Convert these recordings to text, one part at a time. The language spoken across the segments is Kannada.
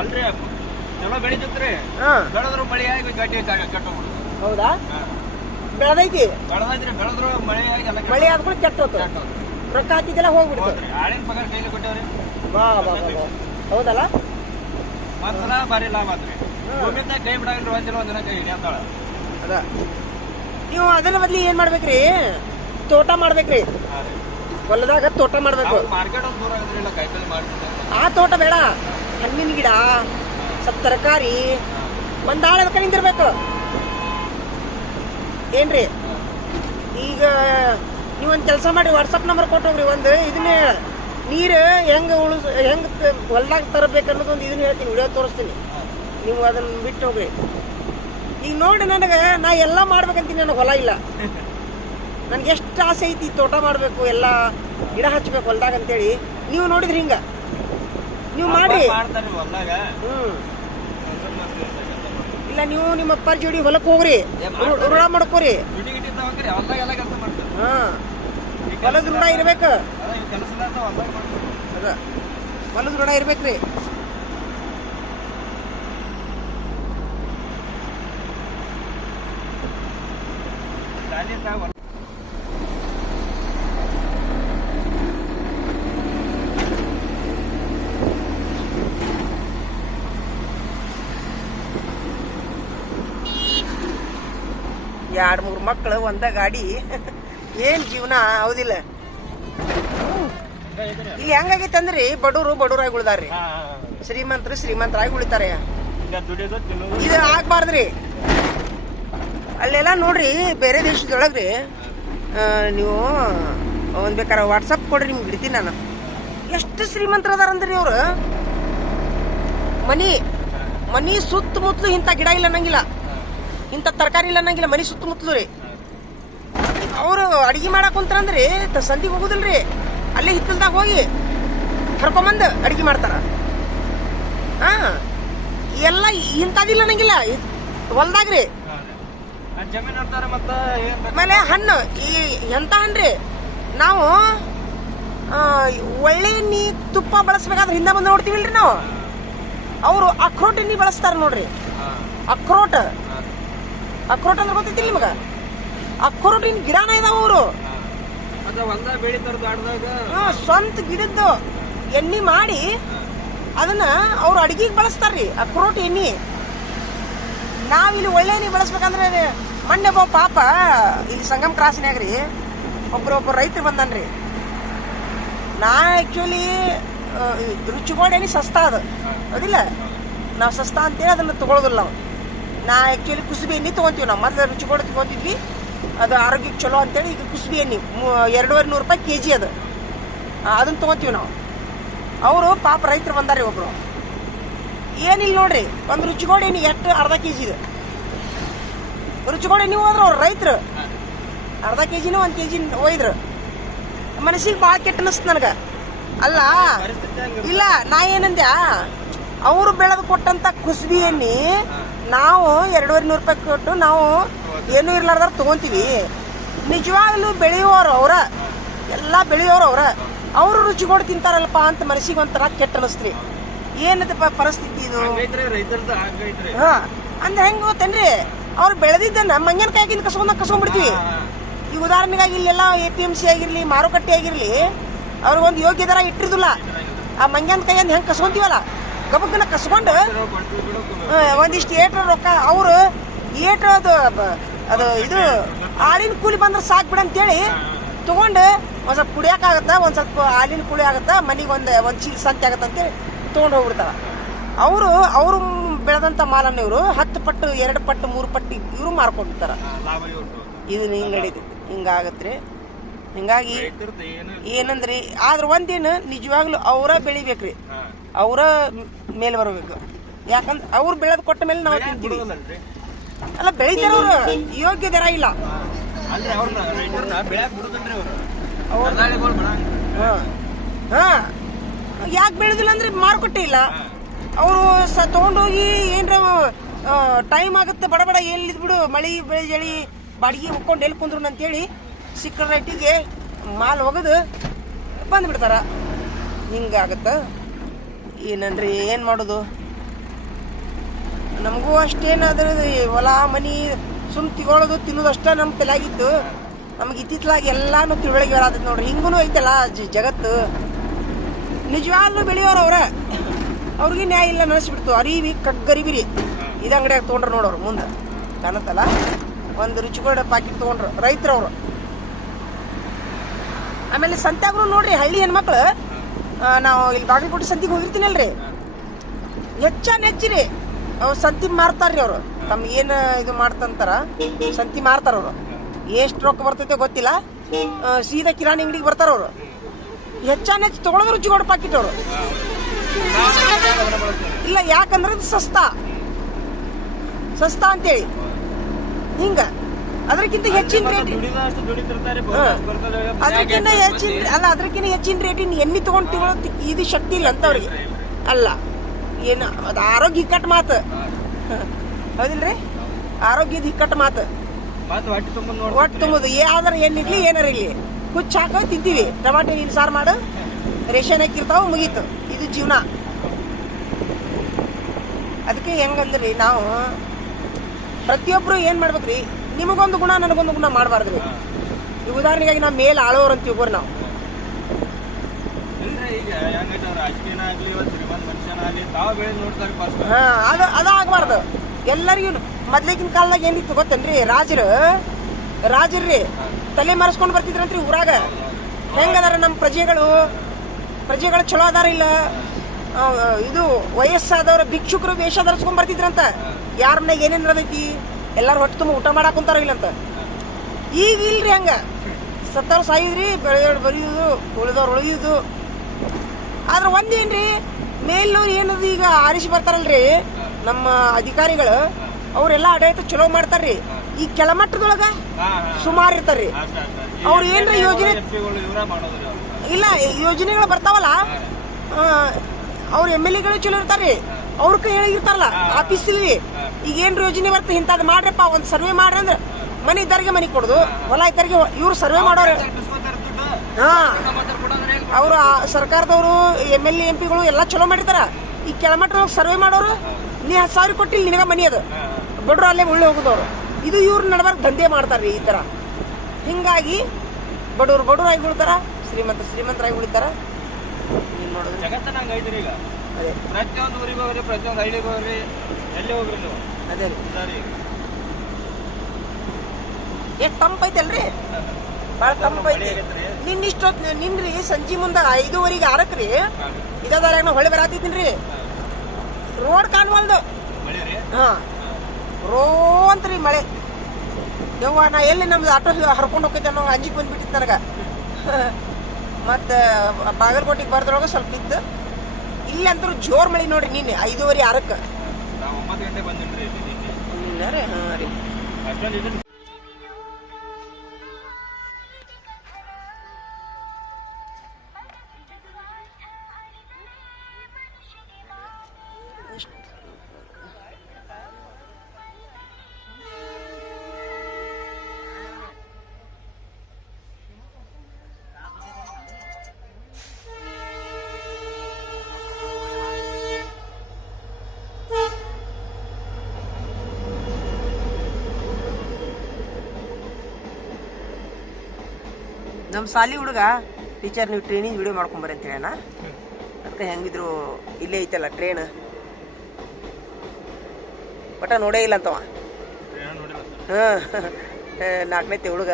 ಅಲ್ರಿ ಚಲೋ ಬೆಳಿತೈತ್ರಿ ಬೆಳೆದ್ರು ಮಳೆ ಆಗಿ ಗಡ್ಡಿ ಕಟ್ಟೋಗ್ಬಿಡುದು. ಹೌದಾ? ಬೆಳೆದೈತಿ ಬೆಳೆದ್ರು ಮಳೆ ಆದ್ಮೇಲೆ ಕೆಟ್ಟೋತು, ರೊಕ್ಕ ಹಾಕಿದ್ದೆಲ್ಲ ಹೋಗ್ಬಿಡ್ತು. ಆಳಿನ ಪಗಾರ ಕೈಲಿ ಕೊಟ್ಟವ್ರಿ. ಬಾ ಬಾ ಬಾ ಹೌದಲ್ಲ? ಒಂದ್ಸಲ ಬಾರಿ ಲಾಭ ಆತ್ರಿ. ಭೂಮಿಯಿಂದ ಕೈ ಬಿಡಾಗಿಲ್ರಿ, ಒಂದಿನ ಕೈ ಹಿಡಿಯಂತಾಳ. ಅದ ನೀವು ಅದನ್ನ ಬದ್ಲಿ ಏನ್ ಮಾಡ್ಬೇಕ್ರಿ? ತೋಟ ಮಾಡ್ಬೇಕ್ರಿ. ಹೊಲದಾಗ ತೋಟ ಮಾಡ್ಬೇಕು. ಮಾರ್ಕೆಟ್ ಒಂದು ದೂರ ಆಗಿದ್ರಿ, ಇಲ್ಲ ಕೈತಲ್ಲಿ ಮಾಡ್ತಿದ್ದೆ. ಆ ತೋಟ ಬೇಡ, ಹಣ್ಣಿನ ಗಿಡ, ಸ್ವಲ್ಪ ತರಕಾರಿ, ಒಂದಾಳ ಅದಕ್ಕೆ ನಿಂದಿರ್ಬೇಕು ಏನ್ರಿ? ಈಗ ನೀವೊಂದು ಕೆಲಸ ಮಾಡಿ, ವಾಟ್ಸಪ್ ನಂಬರ್ ಕೊಟ್ಟೋಗ್ರಿ. ಒಂದು ಇದನ್ನೇ ನೀರು ಹೆಂಗೆ ಹೆಂಗೆ ಹೊಲ್ದಾಗ ತರಬೇಕು ಅನ್ನೋದು ಒಂದು ಇದನ್ನ ಹೇಳ್ತೀನಿ, ವಿಡಿಯೋ ತೋರಿಸ್ತೀನಿ. ನೀವು ಅದನ್ನ ಬಿಟ್ಟು ಹೋಗ್ರಿ. ಈಗ ನೋಡಿ, ನನಗೆ ನಾ ಎಲ್ಲ ಮಾಡ್ಬೇಕಂತೀನಿ, ನನಗೆ ಹೊಲ ಇಲ್ಲ. ನನ್ಗೆ ಎಷ್ಟು ಆಸೆ ಐತಿ ತೋಟ ಮಾಡಬೇಕು, ಎಲ್ಲ ಗಿಡ ಹಚ್ಬೇಕು ಹೊಲ್ದಾಗ ಅಂತೇಳಿ. ನೀವು ನೋಡಿದ್ರಿ ಹಿಂಗ ನೀವು ಮಾಡ್ರಿ. ಇಲ್ಲ, ನೀವು ನಿಮ್ಮ ಅಪ್ಪ ಜೋಡಿ ಹೊಲಕ್ಕೆ ಹೋಗ್ರಿ, ಋಣ ಮಾಡ್ಕೋರಿ. ಹಾ, ಹೊಲದ ಋಣ ಇರ್ಬೇಕು. ಅದ ಹೊಲದ ಋಣ ಇರ್ಬೇಕ್ರಿ. ಎರಡು ಮೂರು ಮಕ್ಕಳು ಒಂದ ಗಾಡಿ, ಏನ್ ಜೀವನ ಹೌದಿಲ್ಲ? ಇಲ್ಲಿ ಹೆಂಗಾಗೈತೆ ಅಂದ್ರಿ, ಬಡವರಾಗಿ ಉಳ್ದಾರ್ರಿ, ಶ್ರೀಮಂತರಾಗಿ ಉಳಿತಾರೆ. ಇದು ಆಗ್ಬಾರ್ದ್ರಿ. ಅಲ್ಲೆಲ್ಲ ನೋಡ್ರಿ, ಬೇರೆ ದೇಶದೊಳಗ್ರಿ, ನೀವು ಒಂದ್ ಬೇಕಾರೆ ವಾಟ್ಸಪ್ ಕೊಡ್ರಿ, ನಿಮ್ಗೆ ಹಿಡಿತೀನಿ ನಾನು. ಎಷ್ಟು ಶ್ರೀಮಂತರ ಅದಾರಂದ್ರಿ ಅವ್ರು. ಮನಿ ಸುತ್ತಮುತ್ತಲು ಇಂಥ ಗಿಡ ಇಲ್ಲ ಅನ್ನಂಗಿಲ್ಲ, ಇಂಥ ತರಕಾರಿ ಇಲ್ಲ ಅನ್ನಂಗಿಲ್ಲ, ಮನಿ ಸುತ್ತಮುತ್ತಲು ರೀ. ಅವರು ಅಡಿಗೆ ಮಾಡಕ್ ಕುಂತಾರಂದ್ರಿ, ಸಂದಿಗೆ ಹೋಗುದಿಲ್ರಿ, ಅಲ್ಲೇ ಹಿತ್ತಲ್ದಾಗ ಹೋಗಿ ಕರ್ಕೊಂಬಂದು ಅಡಿಗೆ ಮಾಡ್ತಾರ. ಹಾ, ಎಲ್ಲ ಇಂಥದಿಲ್ಲ ಅನ್ನಂಗಿಲ್ಲ ಹೊಲ್ದಾಗ್ರಿ. ಆಮೇಲೆ ಹಣ್ಣು ಎಂತ ಹಣ್ಣ್ರಿ, ನಾವು ಒಳ್ಳೆ ಎಣ್ಣಿ ತುಪ್ಪ ಬಳಸ್ಬೇಕಾದ್ರೆ ಹಿಂದೆ ಬಂದು ನೋಡ್ತೀವಿಲ್ರಿ ನಾವು. ಅವರು ಅಕ್ರೋಟ್ ಎಣ್ಣಿ ಬಳಸ್ತಾರ ನೋಡ್ರಿ. ಅಕ್ರೋಟ್ ಅಂದ್ರೆ ಗೊತ್ತೈತಿ ನಿಮಗ? ಅಕ್ರೋಟಿನ ಗಿಡನ ಇದಾವ. ಅವರು ಸ್ವಂತ ಗಿಡದ್ದು ಎಣ್ಣಿ ಮಾಡಿ ಅದನ್ನ ಅವ್ರು ಅಡಿಗೆಗೆ ಬಳಸ್ತಾರ್ರಿ, ಅಕ್ರೋಟ್ ಎಣ್ಣಿ. ನಾವಿಲ್ಲಿ ಒಳ್ಳೆ ಎಣ್ಣೆ ಬಳಸ್ಬೇಕಂದ್ರೆ, ಮೊನ್ನೆ ಒಬ್ಬ ಪಾಪ ಇಲ್ಲಿ ಸಂಗಮ್ ಕ್ರಾಸ್ನ್ಯಾಗ್ರಿ ಒಬ್ಬ ರೈತರು ಬಂದನ್ರಿ. ನಾ ಆಕ್ಚುಲಿ ರುಚಿಗೋಡ್ ಎಣ್ಣೆ ಸಸ್ತಾ ಅದು ಅದಿಲ್ಲ, ನಾವು ಸಸ್ತಾ ಅಂತೇಳಿ ಅದನ್ನ ತಗೊಳ್ಳೋದಿಲ್ಲ ನಾವು. ನಾ ಆಕ್ಚುಲಿ ಕುಸುಬಿ ಎಣ್ಣೆ ತೊಗೊಂತೀವಿ. ನಾವು ಮೊದಲು ರುಚಿಗೋಡ್ ತೊಗೊಂತಿದ್ವಿ, ಅದು ಆರೋಗ್ಯಕ್ಕೆ ಚಲೋ ಅಂತೇಳಿ. ಈಗ ಕುಸುಬಿ ಎಣ್ಣೆ 200 ರೂಪಾಯಿ kg ಅದು, ಅದನ್ನ ತೊಗೊಂತೀವಿ ನಾವು. ಅವರು ಪಾಪ ರೈತರು ಬಂದಾರಿ ಒಬ್ರು. ಏನಿಲ್ಲ ನೋಡ್ರಿ, ಒಂದು ರುಚಿಗೋಡ್ ಎಣ್ಣೆ ಎಷ್ಟು ಅರ್ಧ kg ಇದೆ. ರುಚಿಗೋಡ್ ಎಣ್ಣೆ ಹೋದ್ರು ಅವ್ರು ರೈತರು, ಅರ್ಧ kgನ 1 kg ಒಯ್ದ್ರು. ಮನಸ್ಸಿಗೆ ಭಾಳ ಕೆಟ್ಟ ಅನಿಸ್ತು ನನಗೆ. ಅಲ್ಲ ಇಲ್ಲ, ನಾ ಏನಂದ್ಯ, ಅವರು ಬೆಳೆದು ಕೊಟ್ಟಂತ ಕುಸುಬಿ ಎಣ್ಣೆ ನಾವು 200 ರೂಪಾಯಿ ಕೊಟ್ಟು ನಾವು ಏನೂ ಇರ್ಲಾರ್ದಾರ ತಗೊಂತೀವಿ. ನಿಜವಾಗ್ಲೂ ಬೆಳೆಯೋರು ಅವ್ರ, ಎಲ್ಲ ಬೆಳೆಯೋರು ಅವರು ರುಚಿಗೋಡ್ ತಿಂತಾರಲ್ಪ ಅಂತ ಮನಸ್ಸಿಗೆ ಒಂಥರ ಕೆಟ್ಟ ಅನಿಸ್ತ್ರಿ. ಏನದಪ್ಪ ಪರಿಸ್ಥಿತಿ ಇದು? ಹಾ, ಅಂದ್ರೆ ಹೆಂಗ್ ಗೊತ್ತೇನ್ರಿ, ಅವ್ರು ಬೆಳೆದಿದ್ದನ್ನ ಮಂಗನಕಾಯಿಗಿಂತ ಕಸ್ಕೊಂಡ್ಬಿಡ್ತೀವಿ. ಈ ಉದಾಹರಣೆಗಾಗಿ ಇಲ್ಲೆಲ್ಲ APMC ಆಗಿರ್ಲಿ, ಮಾರುಕಟ್ಟೆ ಆಗಿರ್ಲಿ, ಅವ್ರಿಗೊಂದು ಯೋಗ್ಯ ದರ ಇಟ್ಟಿರುದಿಲ್ಲ. ಆ ಮಂಗನಕಾಯಿ ಅಂತ ಹೆಂಗ್ ಕಸ್ಕೊಂತೀವಲ್ಲ, ಗಬಕ್ಕನ ಕಸ್ಕೊಂಡು ಒಂದಿಷ್ಟು ಏಟ್ರ ರೊಕ್ಕ ಅವರು ಅದು ಇದು ಹಾಲಿನ ಕೂಲಿ ಬಂದ್ರೆ ಸಾಕ್ ಬಿಡ ಅಂತೇಳಿ ತಗೊಂಡು ಒಂದ್ ಸ್ವಲ್ಪ ಕುಡಿಯೋಕ್ಕಾಗತ್ತ, ಒಂದ್ ಸ್ವಲ್ಪ ಹಾಲಿನ ಕೂಲಿ ಆಗತ್ತ, ಮನಿಗೆ ಒಂದ್ ಚೀಲ ಸಂತೆ ಆಗತ್ತ ಅಂತೇಳಿ ತಗೊಂಡು ಹೋಗ್ಬಿಡ್ತಾರ. ಅವರು ಬೆಳೆದಂತ ಮಾಲನ್ನ ಇವರು 10 ಪಟ್ಟು 2 ಪಟ್ಟು 3 ಪಟ್ಟು ಇವರು ಮಾರ್ಕೊಂಡಿರ್ತಾರ. ಇದನ್ನ ಹಿಂಗ್ ನಡೀತೈತಿ, ಹಿಂಗಾಗತ್ರಿ. ಹಿಂಗಾಗಿ ಏನಂದ್ರಿ, ಆದ್ರ ಒಂದೇನು ನಿಜವಾಗ್ಲೂ ಅವರ ಬೆಳಿಬೇಕ್ರಿ, ಅವರ ಮೇಲೆ ಬರಬೇಕು. ಯಾಕಂದ್ರೆ ಅವ್ರು ಬೆಳೆದ್ ಕೊಟ್ಟ ಮೇಲೆ ನಾವು ತಿಂತೀವಿ. ಅಲ್ಲ, ಬೆಳಿತಾರ ಅವ್ರು, ಯೋಗ್ಯ ದರ ಇಲ್ಲ. ಯಾಕೆ ಬೆಳೆದಿಲ್ಲ ಅಂದ್ರೆ ಮಾರುಕಟ್ಟೆ ಇಲ್ಲ. ಅವರು ತಗೊಂಡೋಗಿ ಏನ್ರ ಟೈಮ್ ಆಗುತ್ತೆ, ಬಡ ಎಲ್ಲಿದ್ ಬಿಡು, ಮಳಿ ಬೆಳೆ ಜಳಿ ಬಾಡಿಗೆ ಹೋಗ್ಕೊಂಡು ಎಲ್ಲಿ ಕುಂದ್ರು ಅಂತೇಳಿ ಸಿಕ್ಕ ರೇಟಿಗೆ ಮಾಲ್ ಹೋಗೋದು ಬಂದ್ಬಿಡ್ತಾರ. ಹಿಂಗಾಗತ್ತ. ಏನನ್ರಿ, ಏನ್ ಮಾಡೋದು? ನಮಗೂ ಅಷ್ಟೇನು ಅದ್ರ ಹೊಲ ಮನಿ ಸುಮ್ ತಿಗೊಳೋದು ತಿನ್ನೋದು ಅಷ್ಟೇ ನಮ್ಮ ತಲೆಯಾಗಿತ್ತು. ನಮ್ಗೆ ಇತ್ತಿತ್ತಲಾಗಿ ಎಲ್ಲಾನು ತಿಳುವಳಿಕೆ ಬರತೈತಿ ನೋಡ್ರಿ. ಹಿಂಗೂ ಐತಲ್ಲ ಜಗತ್ತು. ನಿಜವಾಗ್ಲೂ ಬೆಳೆಯೋರು ಅವ್ರಿಗೆ ನ್ಯಾಯ ಇಲ್ಲ ನೆನೆಸ್ಬಿಡ್ತು. ಅರಿವಿ ಕಗ್ಗರಿಬಿರಿ ಇದು ಅಂಗಡಿಯಾಗ ತೊಗೊಂಡ್ರು ನೋಡೋರು ಮುಂದೆ ಕಾಣತ್ತಲ್ಲ, ಒಂದು ರುಚಿಗೋಡ ಪಾಕಿಟ್ ತೊಗೊಂಡ್ರು ರೈತರವ್ರು. ಆಮೇಲೆ ಸಂತ್ಯಾಗ್ರು ನೋಡ್ರಿ, ಹಳ್ಳಿ ಹೆಣ್ಮಕ್ಳು ನಾವು ಇಲ್ಲಿ ಬಾಗಲಕೋಟೆ ಸಂತಿಗೆ ಹೋಗಿರ್ತೀನಲ್ರಿ, ಹೆಚ್ಚಿರಿ ಅವ್ರು ಸಂತಿ ಮಾರ್ತಾರ್ರಿ. ಅವರು ತಮ್ಗೆ ಏನು ಇದು ಮಾಡ್ತಂತಾರ ಸಂತಿ ಮಾರ್ತಾರ. ಅವರು ಎಷ್ಟು ರೊಕ್ಕ ಬರ್ತೈತೆ ಗೊತ್ತಿಲ್ಲ, ಸೀದಾ ಕಿರಾಣಿ ಅಂಗಡಿಗೆ ಬರ್ತಾರ. ಅವರು ಹೆಚ್ಚು ತೊಗೊಳೋದು ರುಚಿಗೋಡ ಪಾಕಿಟ್. ಅವರು ಇಲ್ಲ, ಯಾಕಂದ್ರೆ ಇದು ಸಸ್ತಾ ಅಂತೇಳಿ ಹಿಂಗ ಅದಕ್ಕಿಂತ ಹೆಚ್ಚಿನ ರೇಟ್ ಅದಕ್ಕಿಂತ ಹೆಚ್ಚಿನ ರೇಟಿನ ಎಣ್ಣೆ ತಗೊಂಡು ತಿನ್ನೋದು ಇದು ಶಕ್ತಿ ಇಲ್ಲ ಅಂತ ಅವ್ರಿಗೆ. ಅಲ್ಲ ಏನು ಅದು ಆರೋಗ್ಯ ಇಕ್ಕಟ್ಟು ಮಾತು ಹೌದಿಲ್ರಿ, ಆರೋಗ್ಯದ ಇಕ್ಕಟ್ಟು ಮಾತು. ಒಟ್ಟು ತುಂಬೋದು ಯಾವ್ದಾರ ಎಣ್ಣಿರ್ಲಿ ಏನಾರ ಇರ್ಲಿ ಹುಚ್ಚ ಹಾಕೋ ತಿಂತೀವಿ. ಟಮಾಟೆ ನೀರು ಸಾರು ಮಾಡು, ರೇಷನ್ ಹಾಕಿರ್ತಾವ, ಮುಗೀತು. ಇದು ಜೀವನ. ಅದಕ್ಕೆ ಹೆಂಗಂದ್ರಿ, ನಾವು ಪ್ರತಿಯೊಬ್ಬರು ಏನು ಮಾಡ್ಬೇಕ್ರಿ, ನಿಮಗೊಂದು ಗುಣ ನನಗೊಂದು ಗುಣ ಮಾಡಬಾರ್ದ್ರಿ. ಈ ಉದಾಹರಣೆಗಾಗಿ ನಾವು ಮೇಲೆ ಆಳೋರು ಅಂತೀವಿ ಒಬ್ಬರು ನಾವು. ಅದು ಆಗ್ಬಾರ್ದು. ಎಲ್ಲರಿಗೂ ಮೊದ್ಲಿಗಿನ ಕಾಲದಾಗ ಏನಿತ್ತು ಗೊತ್ತೇನ್ರಿ, ರಾಜರ್ರಿ ತಲೆ ಮರೆಸ್ಕೊಂಡು ಬರ್ತಿದ್ರಂತ್ರಿ ಊರಾಗ. ಹೆಂಗದಾರ ನಮ್ಮ ಪ್ರಜೆಗಳು ಚಲೋ ಅದಾರ ಇಲ್ಲ, ಇದು ವಯಸ್ಸಾದವ್ರ ಭಿಕ್ಷುಕರು ವೇಷ ಧರಿಸ್ಕೊಂಡ್ ಬರ್ತಿದ್ರಂತ. ಯಾರ ಮನೆಗೆ ಏನೇನ್ ನಡೆದೈತಿ ಎಲ್ಲಾರು ಹೊಟ್ಟೆ ತುಂಬ ಊಟ ಮಾಡಾಕ್ ಕುಂತಾರ ಇಲ್ಲಂತ. ಈಗ ಇಲ್ರಿ, ಹಂಗ ಸತ್ತವ್ರು ಸಾಯಿದ್ರಿ, ಬೆಳೆಯೋರು ಬರೆಯುದು, ಉಳಿದವ್ರು ಉಳಿಯುದು. ಆದ್ರೆ ಒಂದೇನ್ರಿ, ಮೇಲ್ನವ್ರು ಏನದು ಈಗ ಆರಿಸಿ ಬರ್ತಾರಲ್ರಿ ನಮ್ಮ ಅಧಿಕಾರಿಗಳು, ಅವ್ರೆಲ್ಲ ಆಡಳಿತ ಚಲೋ ಮಾಡ್ತಾರ್ರಿ. ಈ ಕೆಳಮಟ್ಟದೊಳಗ ಸುಮಾರು ಇರ್ತಾರ್ರಿ. ಅವ್ರು ಏನ್ರ ಯೋಜನೆ ಇಲ್ಲ, ಯೋಜನೆಗಳು ಬರ್ತಾವಲ್ಲ, ಅವ್ರ MLA ಚಲೋ ಇರ್ತಾರ್ರಿ. ಅವ್ರ ಕೈ ಹೇಳಿರ್ತಾರಲ್ಲ ಆಫೀಸಲ್ಲಿ, ಈಗ ಏನ್ರ ಯೋಜನೆ ಬರ್ತ ಇಂಥದ್ದು ಮಾಡ್ರಪ್ಪ, ಒಂದು ಸರ್ವೆ ಮಾಡ್ರಿ ಅಂದ್ರೆ ಮನೆ ಇದ್ದಾರಿಗೆ ಮನೆ ಕೊಡುದು, ಹೊಲ ಇದ್ದಾರಿಗೆ ಇವ್ರು ಸರ್ವೆ ಮಾಡೋರು. ಅವರು ಸರ್ಕಾರದವರು MLA MP ಎಲ್ಲ ಚಲೋ ಮಾಡಿರ್ತಾರ. ಈ ಕೆಳಮಟ್ಟ ಸರ್ವೆ ಮಾಡೋರು, ನೀ 10,000 ಕೊಟ್ಟಿಲ್ಲ ನಿನಗ ಮನಿ, ಅದು ಬಡ್ರು ಅಲ್ಲೇ ಉಳ್ಳಿ ಹೋಗುದವ್ರು. ಇದು ಇವ್ರ ನಡಬಾರ್ದು ದಂಧೆ ಮಾಡ್ತಾರ್ರಿ ಈ ತರ. ಹಿಂಗಾಗಿ ಬಡವ್ರು ಆಗಿ ಉಳ್ತಾರ, ಶ್ರೀಮಂತರಾಗಿ ಉಳಿತಾರ. ಅದೇ ಪ್ರತಿಯೊಂದು ಊರಿಗೆ ಹೋಗ್ರಿ, ಪ್ರತಿಯೊಂದು ಹಳ್ಳಿಗೆ ಹೋಗ್ರಿ, ಎಲ್ಲಿ ಹೋಗ್ರಿ ನೀವು. ಅದೇ ಎಷ್ಟು ತಂಪೈತಲ್ರಿ, ಭಾಳ ತಂಪೈತಿ. ನಿನ್ರಿ ಸಂಜೆ ಮುಂದೆ 5:30 6 ಇದಾದಾಗ ಹೊಳೆ ಬರತ್ತಿದ್ದೀನ್ರಿ, ರೋಡ್ ಕಾಣವಲ್ದು. ರೋ ಅಂತ್ರಿ ಮಳೆ. ಯವ್ವ, ನಾ ಎಲ್ಲಿ ನಮ್ದು ಆಟೋ ಹರ್ಕೊಂಡು ಹೋಗ್ತೈತೆ ಅನ್ನೋ ಅಂಜಿಗೆ ಬಂದ್ಬಿಟ್ಟಿತ್ತು ನನಗೆ. ಮತ್ತು ಬಾಗಲಕೋಟೆಗೆ ಬರ್ದ್ರೊಳಗೆ ಸ್ವಲ್ಪ ಇತ್ತು. ಇಲ್ಲಿ ಅಂತೂ ಜೋರ್ ಮಳೆ ನೋಡ್ರಿ. ನಿನ್ನೆ 5:30 6 9 ಗಂಟೆ ಬಂದಿನ್ರಿ. ಹಾಂ ರೀ. ನಮ್ಮ ಸಾಲಿ ಹುಡುಗ ಟೀಚರ್ ನೀವು ಟ್ರೈನಿಂಗ್ ವಿಡಿಯೋ ಮಾಡ್ಕೊಂಬರ್ರಿ ಅಂತ ಹೇಳ. ಅದಕ್ಕೆ ಹೆಂಗಿದ್ರು ಇಲ್ಲೇ ಐತಲ್ಲ ಟ್ರೈನ್, ಒಟ್ಟ ನೋಡೇ ಇಲ್ಲ ಅಂತವ. ಹಾಂ, 4ನೇತೆ ಹುಡುಗ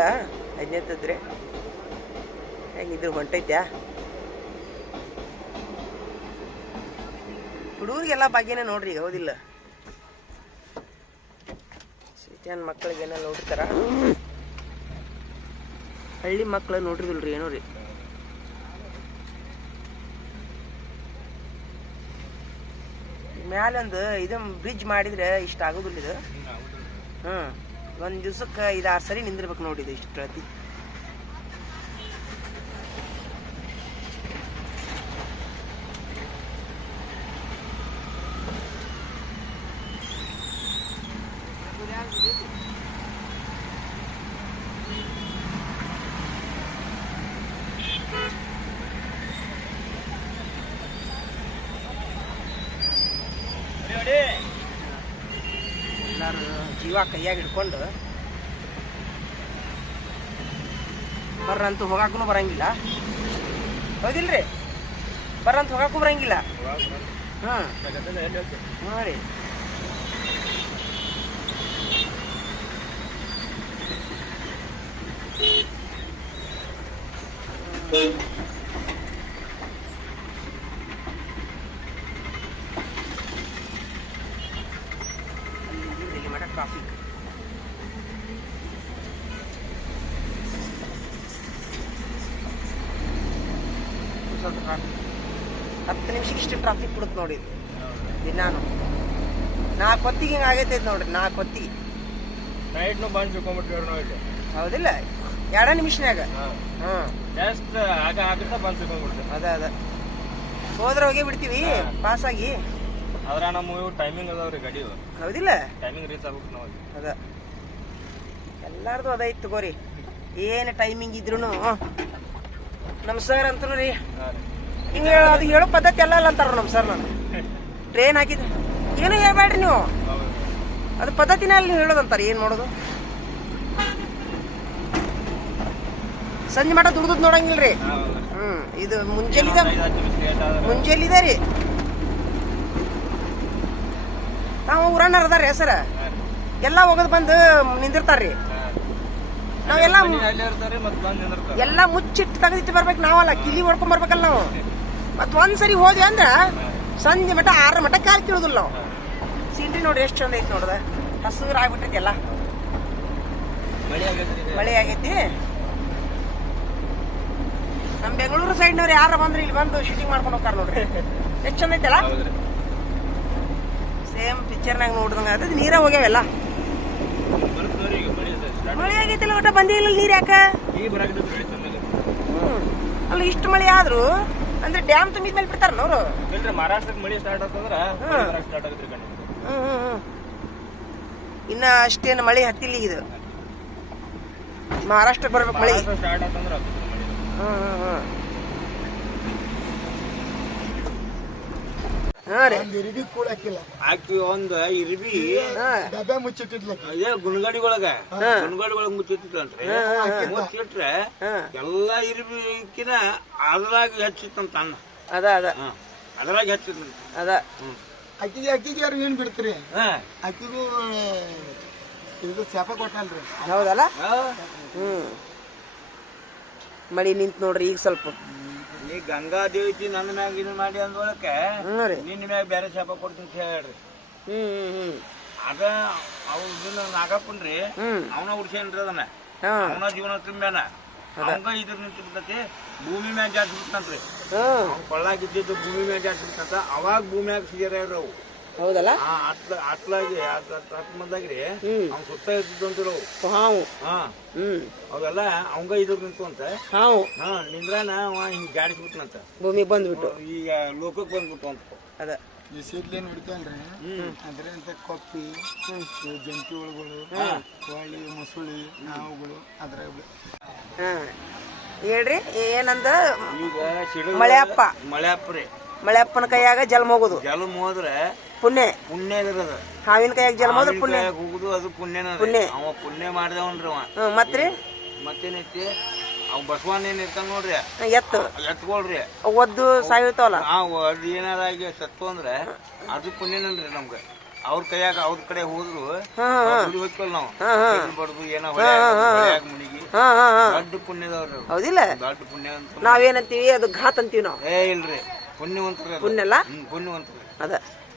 5ನೇತಿದ್ರೆ ಹೆಂಗಿದ್ರು ಹೊಂಟೈತ್ಯಾ. ಹುಡುಗರಿಗೆಲ್ಲ ಭಾಗ್ಯನೇ ನೋಡ್ರಿ ಈಗ, ಹೌದಿಲ್ಲ? ಸಿಟಿಯನ್ ಮಕ್ಕಳಿಗೆಲ್ಲ ನೋಡಿರ್ತಾರ, ಹಳ್ಳಿ ಮಕ್ಳು ನೋಡ್ರಿದಿಲ್ರಿ ಏನೋ ರೀ. ಮ್ಯಾಲೊಂದು ಇದು ಬ್ರಿಡ್ಜ್ ಮಾಡಿದ್ರೆ ಇಷ್ಟ ಆಗೋದಿಲ್ಲ ಇದು. ಒಂದು ದಿವ್ಸಕ್ಕೆ 5-6 ಸರಿ ನಿಂದಿರ್ಬೇಕು ನೋಡಿದ್ದು ಇಷ್ಟು ಪ್ರತಿ. ಎಲ್ಲಾರು ಜೀವ ಕೈಯಾಗ ಹಿಡ್ಕೊಂಡು ಬರ್ರಂತೂ ಹೋಗಾಕೂ ಬರಂಗಿಲ್ಲ, ಹೌದಿಲ್ರಿ? ಬರ್ರಂತ ಹೋಗಾಕೂ ಬರಂಗಿಲ್ಲ. ಹಾಂ ನೋಡಿ, ಇಲ್ಲಿ ಮಠ ಟ್ರಾಫಿಕ್. ಸ್ವಲ್ಪ ಟ್ರಾಫಿಕ್ 10 ನಿಮಿಷಕ್ಕೆ ಇಷ್ಟು ಟ್ರಾಫಿಕ್ ಬಿಡುತ್ತೆ ನೋಡಿ. ದಿನಾನು 4 ಹೊತ್ತಿಗೆ ಹಿಂಗೆ ಆಗೈತೆ ನೋಡ್ರಿ. 4 ಹೊತ್ತಿಗೆ ನೈಟ್ನು ಬಂದು ಸಿಕ್ಕೊಂಡ್ಬಿಟ್ರಿ ನಾವು ಇಲ್ಲಿ. ಹೌದಿಲ್ಲ, 2 ನಿಮಿಷನ್ಯಾಗ. ಹಾಂ, ಜಸ್ಟ್ ಆಗುತ್ತಾ ಬಂದು ಸಿಕ್ಕೊಂಡ್ಬಿಡ್ತೀವಿ. ಅದ ಹೋದ್ರೆ ಹೋಗೇ ಬಿಡ್ತೀವಿ ಪಾಸಾಗಿ. ಆದ್ರೆ ನಮ್ಮ ಟೈಮಿಂಗ್ ಅದಾವ್ರಿ ಗಾಡಿ. ಹೌದಿಲ್ಲ, ಟೈಮಿಂಗ್ ರೀಚ್ ಆಗ್ಬೇಕು ನಾವು. ಅದ ಎಲ್ಲಾರ್ದು ಅದ ಇತ್ತು ತಗೋರಿ. ಏನು ಟೈಮಿಂಗ್ ಇದ್ರು ನಮ್ಮ ಸರ್ ಅಂತೂ ರೀ ಹಿಂಗೆ ಅದು ಹೇಳೋ ಪದ್ಧತಿ ಎಲ್ಲ ಅಂತಾರ ನಮ್ಮ ಸರ್. ನಾನು ಟ್ರೈನ್ ಹಾಕಿದ್ರಿ ಏನೂ ಹೇಳ್ಬೇಡ್ರಿ ನೀವು, ಅದು ಪದ್ಧತಿನ ಅಲ್ಲಿ ನೀವು ಹೇಳೋದಂತಾರೆ. ಏನು ಮಾಡೋದು, ಸಂಜೆ ಮಠ ದುಡ್ದು ನೋಡಂಗಿಲ್ರಿ. ಇದು ಮುಂಜಾನಿದೆ ರೀ. ನಾವು ಊರಣ್ಣರ್ ಅದಾರ ಹೆಸರ ಎಲ್ಲ ಹೋಗೋದು ಬಂದು ನಿಂದಿರ್ತಾರ್ರಿ. ನಾವೆಲ್ಲ ಎಲ್ಲ ಮುಚ್ಚಿಟ್ಟು ತೆಗೆದಿಟ್ಟು ಬರ್ಬೇಕು. ನಾವಲ್ಲ ಕಿಲಿ ಹೊಡ್ಕೊಂಡ್ ಬರ್ಬೇಕಲ್ಲ ನಾವು. ಮತ್ ಒಂದ್ಸರಿ ಹೋದ್ವಿ ಅಂದ್ರ ಸಂಜೆ ಮಠ 6 ಮಠ ಕಾಲ್ ಕೀಳುದಿಲ್ಲ ನಾವು. ಸೀನ್ರಿ ನೋಡ್ರಿ ಎಷ್ಟು ಚಂದ ಐತಿ ನೋಡ್ದ, ಹಸಿರು ಆಗ್ಬಿಟ್ಟೈತಿ ಎಲ್ಲ. ಮಳೆ ಆಗೈತಿ. ನಮ್ ಬೆಂಗಳೂರು ಸೈಡ್ನವ್ರು ಯಾರ ಬಂದ್ರೆ ಇಲ್ಲಿ ಬಂದು ಶೂಟಿಂಗ್ ಮಾಡ್ಕೊಂಡು ಹೋಗ್ತಾರ ನೋಡ್ರಿ. ಎಷ್ಟು ಚಂದ ಐತಲ್ಲ, ಸೇಮ್ ಪಿಕ್ಚರ್ನಾಗ ನೋಡ್ದಂಗ ಅದು. ನೀರ ಹೋಗ್ಯಾವೆಲ್ಲ, ಮಳೆ ಆಗೈತಿಲ್ಲ, ಒಟ್ಟ ಬಂದಿಲ್ಲ ನೀರ್ ಯಾಕ? ಅಲ್ಲ ಇಷ್ಟು ಮಳೆ ಆದ್ರು ಅಂದ್ರೆ ಡ್ಯಾಮ್ ತುಂಬಿದ ಮೇಲೆ ಬಿಡ್ತಾರಲ್ಲ ಅವರು. ಮಹಾರಾಷ್ಟ್ರಕ್ಕೆ ಮಳೆ ಸ್ಟಾರ್ಟ್ ಆಗ್ತಂದ್ರ ಸ್ಟಾರ್ಟ್ ಆಗುತ್ತೆ. ಇನ್ನ ಅಷ್ಟೇನು ಮಳೆ ಹತ್ತಿಲ್ಲ. ಇದು ಮಹಾರಾಷ್ಟ್ರಕ್ಕೆ ಬರ್ಬೇಕು ಮಳೆ. ಸ್ಟಾರ್ಟ್ ಆಗ್ತಂದ್ರ ಹಾಕಿ ಒಂದು ಇರ್ಬಿ ಡಬ್ಬೆ ಮುಚ್ಚಿಟ್ಟಿದ್ಲ. ಅದೇ ಗುಣಗಾಡಿ ಒಳಗ ಮುಚ್ಚಿಟ್ಟಿದ್ರಂತ್ರಿ. ಮುಚ್ಚಿಟ್ರೆ ಎಲ್ಲಾ ಇರ್ಬಿಕಿನ ಅದ್ರಾಗ ಹೆಚ್ಚಿತ್ತಂತ ಅನ್ನ. ಅದ್ರಾಗ ಹೆಚ್ಚಿತ್ತ ಅದ. ಅಕ್ಕಿಗೆ ಯಾರು ಏನ್ ಬಿಡ್ತೀರಿ? ಅಕ್ಕಿಗೂ ಇದು ಶಾಪ ಕೊಟ್ಟಲ್ರಿ. ಹೌದಲ್ಲ. ಮಳಿ ನಿಂತ ನೋಡ್ರಿ ಈಗ ಸ್ವಲ್ಪ. ಈ ಗಂಗಾ ದೇವತಿ ನನ್ನ ಮ್ಯಾಗ ಇದು ಮಾಡಿ ಅಂದೊಳಕ ನಿನ್ನ ಮ್ಯಾಗ ಬೇರೆ ಶಾಪ ಕೊಡ್ತೀನಿ ಅಂತ ಹೇಳ್ರಿ. ಅದ ಅವ್ನ ನಾಗಪ್ಪನ್ರಿ ಅವನ ಉಡ್ಸೇನ್ರಿ. ಅದನ್ನ ಅವನ ಜೀವನ ತುಂಬ್ಯಾನ. ಅವಂಗ ಇದ್ರ ನಿಂತಿರ್ತೈತಿ. ಭೂಮಿ ಮ್ಯಾಗ ಜಾಸ್ತಿ ಬಿಡ್ತಂತ್ರಿ. ಕೊಳ್ಳಾಗಿದ್ದು ಭೂಮಿ ಮ್ಯಾಗ ಜಾಸ್ತಿ ಬಿಡ್ತಂತ. ಅವಾಗ ಭೂಮಿಯಾಗ ಸಿಗರ ಅವು. ಹೌದಲ್ಲ. ಅಟ್ಲಾಗಿ ಮಂದಾಗ್ರಿ ಅವ್ನ ಸುತ್ತ ಇರ್ತಿದ್ವಂತರು ಹಾವು. ಅವೆಲ್ಲ ಅವಂಗ ಇದ್ರ ನಿಂತು ಅಂತ ಹಾವು ನಿಂದ್ರಾನ ಹಿಂಗ್ ಜಾಡಿಸ್ಬಿಟ್ನಂತ. ಭೂಮಿ ಬಂದ್ಬಿಟ್ಟು ಈಗ ಲೋಕಕ್ಕೆ ಬಂದ್ಬಿಟ್ಟು ಅಂತ. ಅದ ಈ ಸೀದ್ಲೇನ್ ಬಿಡ್ತೇನ್ರಿ ಅಂದ್ರೆ ಅಂತ ಕೊಪ್ಪಿ ಜಂತಿ ಹುಳುಗಳು, ಕೋಳಿ, ಮೊಸುಳಿ, ಹಾವುಗಳು ಅದ್ರಾಗ. ಹೇಳ್ರಿ ಏನಂದ? ಈಗ ಮಳೆಯಪ್ಪ ರೀ. ಮಳೆಯಪ್ಪನ ಕೈಯಾಗ ಜಲ್ಮ ಹೋಗುದು. ಜಲ್ಮ ಹೋದ್ರೆ ಪುಣ್ಯ ಇದ್ರದ. ಹಾವಿನ ಕೈಯಾಗ ಜಲ್ಮ ಹೋದ್ರೆ ಪುಣ್ಯ ಹೋಗುದು. ಅದು ಪುಣ್ಯನ. ಅವ ಪುಣ್ಯ ಮಾಡಿದವನ್ರಿ ಅವ. ಮತ್ರಿ ಮತ್ತೇನೈತಿ? ಅವ್ ಬಸವಣ್ಣ ಏನ್ ಇರ್ತಾನ ನೋಡ್ರಿ, ಎತ್ಕೊಳ್ರಿ ಒದ್ದು ಸಾಯಿರ್ತಾವಲ್ಲ. ಅದು ಏನಾರಾಗಿ ಸತ್ತು ಅಂದ್ರೆ ಅದು ಪುಣ್ಯನನ್ರಿ ನಮ್ಗ. ಅವ್ರ ಕೈಯಾಗ ಅವ್ರ ಕಡೆ ಹೋದ್ರು ಹೋಗ್ಕಲ್ ನಾವು ಬಡ್ದು ಏನೋ ಮುನಿಗಿ ದೊಡ್ಡ ಪುಣ್ಯದವ್ರಿ. ಹೌದಿಲ್ಲ. ದೊಡ್ಡ ಪುಣ್ಯ ಅಂತ ನಾವೇನಂತೀವಿ, ಅದು ಘಾತ್ ಅಂತೀವಿ ನಾವು. ಇಲ್ರಿ, ಪುಣ್ಯವಂತರ. ಪುಣ್ಯಲ್ಲ, ಪುಣ್ಯವಂತರ. ಅದ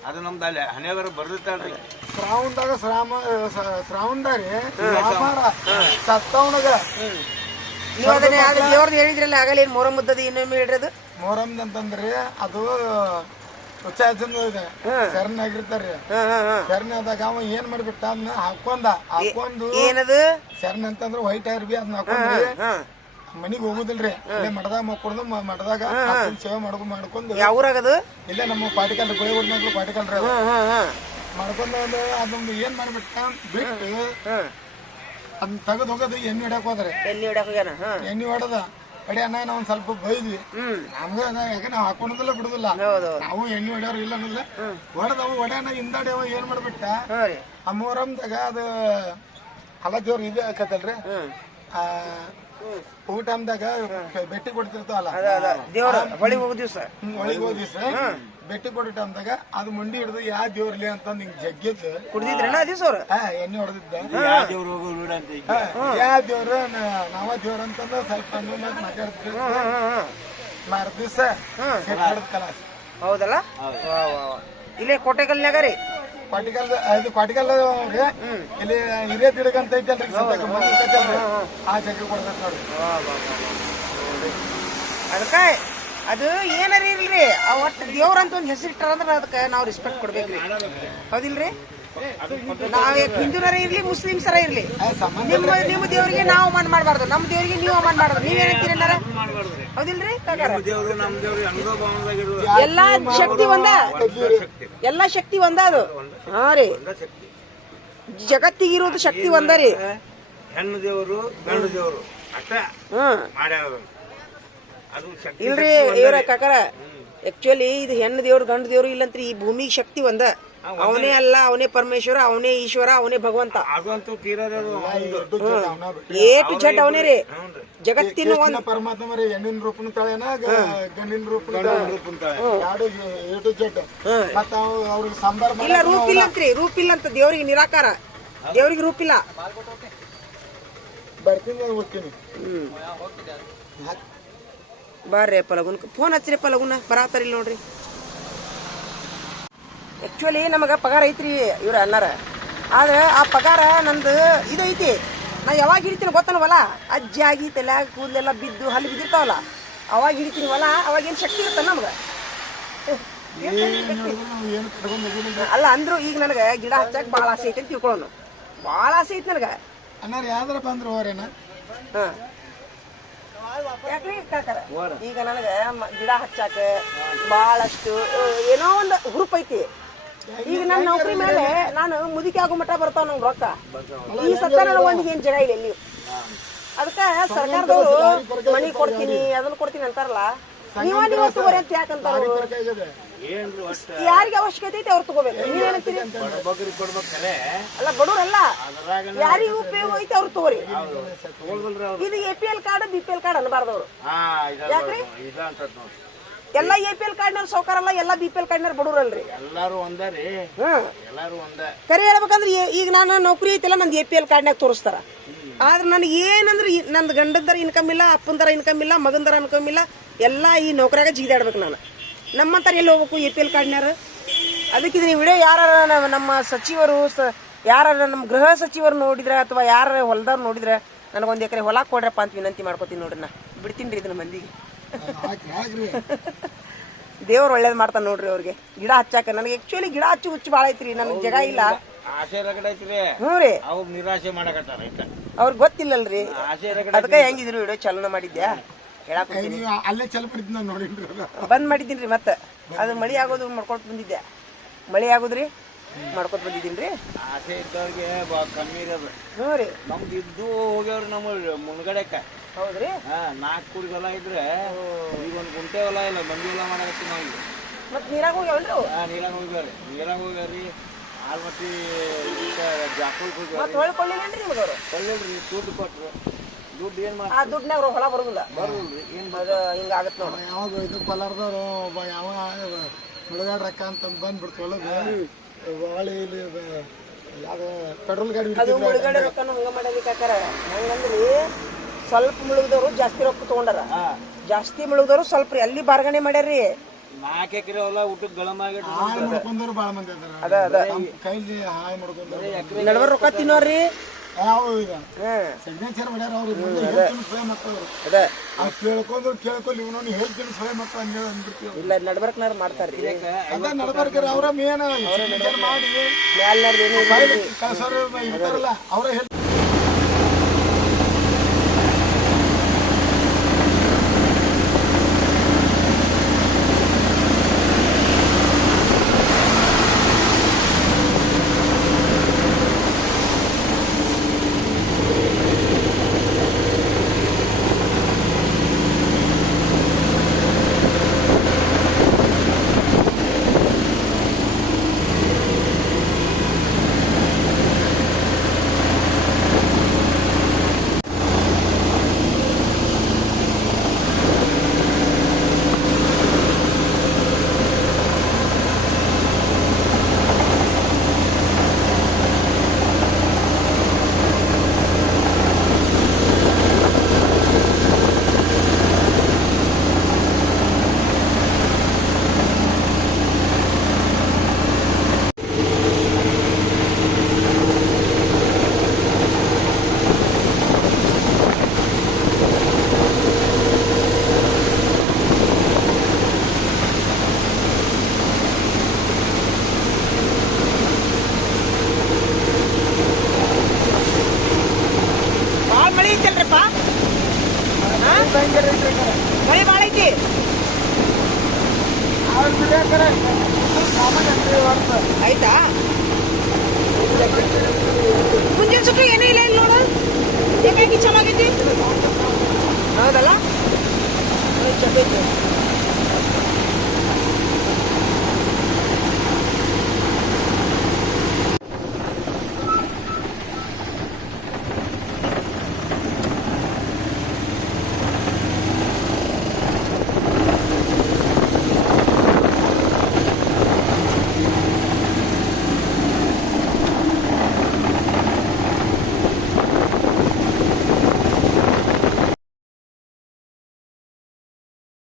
ಅದು ನಮ್ದು ಅಲ್ಲಿ ಹಣೆಗಾರ ಬರ್ದಿರ್ತಾಳ್ರಿ. ಶ್ರಾವಣದಾಗ ಶ್ರಾವಣದಾಗ ಸತ್ತವನಾಗ ನೀವು ಅದನ್ನ ದೇವ್ರದ್ದು ಹೇಳಿದ್ರಲ್ಲ ಆಗಲ್ಲ. ಏನ್ ಮೊಹರಂ ಮುದ್ದದ ಇನ್ನೊಮ್ಮೆ ಹೇಳ್ರದು. ಮೊಹರಂ ಅಂತಂದ್ರಿ ಅದು ಶರಣ ಆಗಿರ್ತಾರ್ರಿ. ಶರಣಾದಾಗ ಅವ ಏನ್ ಮಾಡ್ಬಿಟ್ಟ ಅದನ್ನ ಹಾಕೊಂಡು ಏನದು ಶರಣ ಅಂತಂದ್ರ ವೈಟ್ ಅರ್ಬಿ ಅದನ್ನ ಹಾಕೊಂಡ್ರಿ ಮನಿಗ್ ಹೋಗುದಿಲ್ರಿ. ಇಲ್ಲೇ ಮಠದಾಗ ಮಕ್ಕೊಡ್ದು ಮಠದಾಗ ಸೇವೆ ಮಾಡ್ಕೊಂಡು ಯಾವ್ರಾಗದು ಇಲ್ಲೇ ನಮ್ಮ ಪಾಟಿಕಲ್ರಿ ಗೋಳಿಗುಡ್ನಾಗ್ಲು ಪಾಟಿಕಲ್ರಿ ಮಾಡ್ಕೊಂಡು ಅದೊಂದು ಏನ್ ಮಾಡ್ಬಿಟ್ಟ ಬಿಟ್ಟು ಅದನ್ನ ತೆಗೆದು ಹೋಗೋದು ಎಣ್ಣೆ ಹೊಡ್ಯಾಕ ಹೋದ್ರಿ. ಎಣ್ಣೆ ಹೊಡ್ಯಾಕ ಎಣ್ಣೆ ಹೊಡೆದ ಹೊಡಿ ಅಣ್ಣ ನಾವು ಒಂದ್ ಸ್ವಲ್ಪ ಬೈದ್ವಿ ನಮ್ಗೆ ಯಾಕೆ ನಾವು ಹಾಕೊಂಡದಲ್ಲ ಬಿಡುದಿಲ್ಲ ನಾವು ಎಣ್ಣೆ ಹೊಡ್ಯಾರ ಇಲ್ಲ ಅನ್ನೋದಿಲ್ಲ ಹೊಡೆದವು ಹೊಡ್ಯಾನ ಹಿಂದಾಡಿ ಅವ ಏನ್ ಮಾಡ್ಬಿಟ್ಟ ಆ ಮೊಹರಂದಾಗ ಅದು ಅಲ್ಲ ದೇವ್ರ ಇದೆ ಆಕತ್ತಲ್ರಿ ಊಟ ಅಂದಾಗ ಬೆಟ್ಟಿ ಕೊಡ್ತಿರ್ತಾವಲ್ಲ ಹೊಳಿಗೆ ಹೋಗೋ ದಿವಸ ಬೆಟ್ಟಿ ಕೊಡೋ ಟೈಮ್ದಾಗ ಅದು ಮುಂಡಿ ಹಿಡಿದು ಯಾವ ದೇವ್ರಲಿ ಅಂತ ನಿಂಗೆ ಜಗ್ಗಿದ್ದು ಕುಡ್ದಿದ್ರಣ್ಣ ದಿವಸ ಅವ್ರು ಎಣ್ಣೆ ಹೊಡೆದಿದ್ದ ಯಾವ ದೇವ್ರು ಹೋಗೋ ಅಂತ ಯಾವ ದೇವ್ರ ನಾವ ದೇವ್ರ ಅಂತಂದ ಸ್ವಲ್ಪ ಮಾತಾಡ್ತಿದ್ವಿ ಮಾರ ದಿವಸ ಕಲಾಸ್ ಹೌದಲ್ಲ ಇಲ್ಲೇ ಕೋಟೆಗಲ್ನಾಗ ರೀ ಕ್ವಾಟಿಕಲ್ ಇದು ಕ್ವಾಟಿಕಲ್ ರೀ ಇಲ್ಲಿ ಹಿರಿಯ ತಿರುಗ ಅಂತ ಐತಲ್ರಿ ಆ ಜಗ್ಗಿ ಕೊಡ್ತೈತಿ ನೋಡ್ರಿ ಅದಕ್ಕೆ ಅದು ಏನಾರ ಇರ್ಲಿ ಒಟ್ಟು ದೇವ್ರ ಅಂತ ಒಂದು ಹೆಸರು ಇಟ್ಟಾರ ಅಂದ್ರೆ ಅದಕ್ಕೆ ನಾವು ರೆಸ್ಪೆಕ್ಟ್ ಕೊಡ್ಬೇಕ್ರಿ ಹೌದಿಲ್ರಿ ನಾವ್ ಹಿಂದೂನರ ಇರ್ಲಿ ಮುಸ್ಲಿಮ್ಸರ ಇರ್ಲಿ ನಿಮ್ಮ ದೇವ್ರಿಗೆ ನಾವು ಅವಮಾನ ಮಾಡಬಾರ್ದು ನಮ್ಮ ದೇವ್ರಿಗೆ ನೀವು ಅವಮಾನ ಮಾಡಬಾರ್ದು ನೀವೇನಂತೀರಿ ಏನಾರ ಹೌದಿಲ್ರಿ ಎಲ್ಲಾ ಶಕ್ತಿ ಒಂದ ಎಲ್ಲಾ ಶಕ್ತಿ ಒಂದ ಅದು ಹಾ ರೀ ಜಗತ್ತಿಗಿರೋದು ಶಕ್ತಿ ಒಂದ ರೀ ಹೆಣ್ಣು ದೇವರು ಗಂಡು ದೇವರು ಅಷ್ಟ ಇಲ್ರಿ ಇವ್ರ ಕಾಕರ ಆಕ್ಚುಲಿ ಇದು ಹೆಣ್ಣು ದೇವ್ರು ಗಂಡು ದೇವ್ರು ಇಲ್ಲಂತ್ರಿ ಈ ಭೂಮಿಗೆ ಶಕ್ತಿ ಒಂದ ಅವನೇ ಅಲ್ಲ ಅವನೇ ಪರಮೇಶ್ವರ ಅವನೇ ಈಶ್ವರ ಅವನೇ ಭಗವಂತ ಎ ಟು ಜೆಡ್ ಅವನೇ ರೀ ಜಗತ್ತಿನ ಒಂದು ಪರಮಾತ್ಮ ರೀ ಹೆಣ್ಣಿನ ರೂಪನ ತಾಳೇನ ಗಂಡಿನ ರೂಪನ ಎ ಟು ಜೆಡ್ ಮತ್ತ ಅವ್ರಿಗೆ ಸಂಬಾರ ಇಲ್ಲ ರೂಪ ಇಲ್ಲ ಅಂತ್ರಿ ರೂಪ ಇಲ್ಲ ಅಂತ ದೇವ್ರಿಗೆ ನಿರಾಕಾರ ದೇವ್ರಿಗೆ ರೂಪ ಇಲ್ಲ ಬರ್ತೀನಿ ಹೋಗ್ತೀನಿ ಬರ್ರಿ ಲಗುನ್ ಫೋನ್ ಹಚ್ಚಿರಿಪ್ಪ ಲಗುನ ಬರಾತಾರಿಲ್ಲ ನೋಡ್ರಿ ಆಕ್ಚುಲಿ ನಮಗ ಪಗಾರ ಐತ್ರಿ ಇವ್ರ ಅನ್ನಾರ ಆದ್ರೆ ಆ ಪಗಾರ ನಂದು ಇದೈತಿ ನಾ ಯಾವಾಗ ಹಿಡಿತೀನಿ ಗೊತ್ತನವಲ್ಲ ಅಜ್ಜಿ ಆಗಿ ತಲೆ ಕೂದಲೆಲ್ಲ ಬಿದ್ದು ಹಲ್ಲಿ ಬಿದ್ದಿರ್ತಾವಲ್ಲ ಅವಾಗ ಹಿಡಿತೀನಿ ಹೊಲ ಅವಾಗ ಏನ್ ಶಕ್ತಿ ಇರ್ತ ನಮ್ಗ ಅಲ್ಲ ಅಂದ್ರು ಈಗ ನನಗ ಗಿಡ ಹಚ್ಚಾಕ ಬಾಳ ಆಸೆ ಐತಿ ಅಂತ ತಿಳ್ಕೊಳ್ಳೋನು ಬಾಳ ಆಸೆ ಐತಿ ನನಗ ಅನ್ನಾರ ಯಾವ್ದಾರಪ್ಪ ಅಂದ್ರು ಹೋರೇನ ಯಾಕ್ರಿ ಕಾಕರ ಈಗ ನನಗ ಗಿಡ ಹಚ್ಚಾಕ ಬಹಳಷ್ಟು ಏನೋ ಒಂದು ಹುರುಪ್ ಐತಿ ಈಗ ನನ್ನ ನೌಕರಿ ಮೇಲೆ ನಾನು ಮುದುಕಿ ಆಗೋ ಮಟ್ಟ ಬರ್ತಾವ ನಂಗೆ ರೊಕ್ಕ ಈ ಸತ್ತ ನನಗೆ ಒಂದಿಗೆ ಏನ್ ಜಾಗ ಇಲ್ಲ ಎಲ್ಲಿ ಅದಕ್ಕ ಸರ್ಕಾರದವರು ಮನಿ ಕೊಡ್ತೀನಿ ಅದನ್ನ ಕೊಡ್ತೀನಿ ಅಂತಾರಲ್ಲ ನೀವ ನೀವು ತಗೋರಿ ಅಂತ ಯಾಕಂತಾರ ಯಾರಿಗೆ ಅವಶ್ಯಕತೆ ಐತಿ ಅವ್ರು ತಗೋಬೇಕು ನೀವೇನಂತೀರಿ ಅಲ್ಲ ಬಡವ್ರಲ್ಲ ಯಾರಿಗೆ ಉಪಯೋಗ ಐತಿ ಅವ್ರು ತಗೋರಿ ಇದು APL ಕಾರ್ಡ್ BPL ಕಾರ್ಡ್ ಅನ್ಬಾರ್ದವ್ರು ಯಾಕ್ರಿ ಎಲ್ಲಾ APL ಕಾರ್ಡ್ನವ್ರು ಸೌಕರ್ಯಲ್ಲ ಎಲ್ಲಾ BPL ಕಾರ್ಡ್ನವ್ರು ಬಡವ್ರಲ್ರಿ ಎಲ್ಲಾರು ಒಂದರಿ ಎಲ್ಲಾರು ಒಂದ ಕರೆ ಹೇಳ್ಬೇಕಂದ್ರೆ ಈಗ ನಾನು ನೌಕರಿ ಐತಿಲ್ಲ ನಂದು APL ಕಾರ್ಡ್ನಾಗ ತೋರಿಸ್ತಾರ ಆದ್ರೆ ನನಗೆ ಏನಂದ್ರೆ ನಂದು ಗಂಡದರ ಇನ್ಕಮ್ ಇಲ್ಲ ಅಪ್ಪಂದರ ಇನ್ಕಮ್ ಇಲ್ಲ ಮಗಂದರ ಇನ್ಕಮ್ ಇಲ್ಲ ಎಲ್ಲಾ ಈ ನೌಕರಿಯಾಗ ಜಿಗಿದಾಡ್ಬೇಕು ನಾನು ನಮ್ಮಂತಾರ ಎಲ್ಲಿ ಹೋಗ್ಬೇಕು APL ಕಾರ್ಡ್ನಾರ ಅದಕ್ಕೆ ಇದನ್ನ ವಿಡಿಯೋ ಯಾರ ನಮ್ಮ ಸಚಿವರು ಯಾರ ನಮ್ಮ ಗೃಹ ಸಚಿವರು ನೋಡಿದ್ರೆ ಅಥವಾ ಯಾರ ಹೊಲದವ್ರು ನೋಡಿದ್ರೆ ನನಗೊಂದು ಎಕರೆ ಹೊಲ ಕೊಡ್ರಪ್ಪ ಅಂತ ವಿನಂತಿ ಮಾಡ್ಕೋತೀನಿ ನೋಡ್ರಿ ನಾ ಬಿಡ್ತೀನಿ ರೀ ಇದನ್ನ ಮಂದಿಗೆ ದೇವ್ರು ಒಳ್ಳೇದ್ ಮಾಡ್ತಾನ ನೋಡ್ರಿ ಅವ್ರಿಗೆ ಗಿಡ ಹಚ್ಚಾಕ ನನಗೆ ಆಕ್ಚುಲಿ ಗಿಡ ಹಚ್ಚು ಹುಚ್ಚು ಭಾಳ ಐತ್ರಿ ನನಗೆ ಜಾಗ ಇಲ್ಲ ಆಸೆ ರಗಡ ಐತ್ರಿ ಹ್ಞೂ ರೀ ಅವ್ರು ನಿರಾಶೆ ಮಾಡಕತ್ತಾರ ಅವ್ರಿಗೆ ಗೊತ್ತಿಲ್ಲಲ್ರಿ ಆಸೆ ಅದಕ್ಕೆ ಹೆಂಗಿದ್ರು ವಿಡಿಯೋ ಚಾಲನ ಮಾಡಿದ್ಯಾ ಹೇಳಾಕೊತೀನಿ ಅಲ್ಲೇ ಚಲಪಡಿದ್ ನಾನು ನೋಡಿ ಬಂದ್ ಮಾಡಿದ್ದೀನಿ ಮತ್ತೆ ಅದು ಮಳಿ ಆಗೋದು ಮಾಡ್ಕೊತ ಬಂದಿದ್ದೆ ಮಳಿ ಆಗೋದ್ರಿ ಮಾಡ್ಕೊತ ಬಂದಿದ್ದೀನಿ ಆಸೆ ಇದ್ದವ್ರಿಗೆ ಕಮ್ಮಿ ಇರೋದು ಹ್ಞೂ ರೀ ನಮ್ದು ಇದ್ದು ಹೋಗ್ಯವ್ರಿ ನಮ್ಮ ಮುನ್ಗಡೆಕ ಹೌದ್ರಿ 4 ಕುಡಿ ಹೊಲ ಇದ್ರೆ ಈಗ 1 ಗುಂಟೆ ಹೊಲ ಇಲ್ಲ ಮಂದಿ ಹೊಲ ಮಾಡಕತ್ತೀವಿ ನಾವು ಮತ್ತೆ ನೀರಾಗ ಹೋಗ್ಯಾವಲ್ರಿ ನೀರಾಗ ಹೋಗ್ಯಾವ್ರಿ ಆಲ್ಮಟ್ಟಿ ಜಾಕೂಲ್ ಮತ್ತೆ ಹೊಳ್ಕೊಳ್ಳಿಲ್ಲೇನ್ರಿ ನಿಮ್ಗವ್ರು ಕೊಳ್ಳಿಲ್ರಿ ದುಡ್ಡು ಕೊಟ್ರು ದುಡ್ಡು ಏನ್ ಆ ದುಡ್ಡನ್ಯಾಗ ಅವ್ರ ಹೊಲ ಬರುದಿಲ್ಲ ಬರುದಿಲ್ರಿ ಏನ್ ಹಿಂಗಾಗತ್ ನೋಡ್ರಿ ಯಾವಾಗ ಇದು ಪಲಾರ್ದವ್ರು ಒಬ್ಬ ಯಾವ ಮುಳುಗಾಡ ರೊಕ್ಕ ಅಂತ ಬಂದ್ಬಿಡ್ತು ಹೊಲದ ಹೊಳಿ ಇಲ್ಲಿ ಯಾವ ಪೆಟ್ರೋಲ್ ಗಾಡಿ ಅದು ಮುಳುಗಡೆ ರೊಕ್ಕನು ಹಂಗ ಮಾಡಲಿ ಕಾಕಾರ ಹಂಗಂದ್ರಿ ಸ್ವಲ್ಪ ಮುಳುಗದವ್ರು ಜಾಸ್ತಿ ರೊಕ್ಕ ತಗೊಂಡಾರ ಜಾಸ್ತಿ ಮುಳುಗದವ್ರು ಸ್ವಲ್ಪ ಅಲ್ಲಿ ಬಾರ್ಗಣೆ ಮಾಡ್ಯಾರ್ರಿ 4 ಎಕರೆ ಹೊಲ ಊಟಕ್ಕೆ ಗಳಮಾಗಿ ಹಾಳು ಮಾಡ್ಕೊಂಡವ್ರು ಭಾಳ ಮಂದಿ ಅದ ಕೈಲಿ ಹಾಳು ಮಾಡ್ಕೊಂಡ್ರು ನಡವರ್ ರೊಕ್ಕ ತಿನ್ನೋರ್ರಿ ಯಾವ ಈಗ ಸಿಗ್ನೇಚರ್ ಮಾಡ್ಯಾರ ಅವ್ರು ಸ್ವಯ ಮಕ್ಕಳು ಅದ್ ಕೇಳ್ಕೊಂಡ್ರು ಇವನೊಂದು ಹೇಳ್ತೀನಿ ಸ್ವಯ ಮಕ್ಕಳು ಅಂತ ಹೇಳಿ ಅಂದ್ಬಿಡ್ತೀವಿ ಇಲ್ಲ ನಡ್ಬರ್ಕ್ನಾರ ಮಾಡ್ತಾರ್ರಿ ಅದ ನಡ್ಬರ್ಕರ ಅವ್ರ ಮೇನ್ ಮಾಡಿ ಮ್ಯಾಲ್ ಕಳ್ಸೋರು ಇರ್ತಾರಲ್ಲ ಅವ್ರ ಹೇಳ್ತಾರೆ ಆಯ್ತಾ ಮುಂಜಿನ ಸುಟ್ಟು ಏನೂ ಇಲ್ಲ ಇಲ್ಲಿ ನೋಡು ಯಾಕಾಗಿ ಚೆನ್ನಾಗೈತಿ ಹೌದಲ್ಲ ಚಲೋ ಐತಿ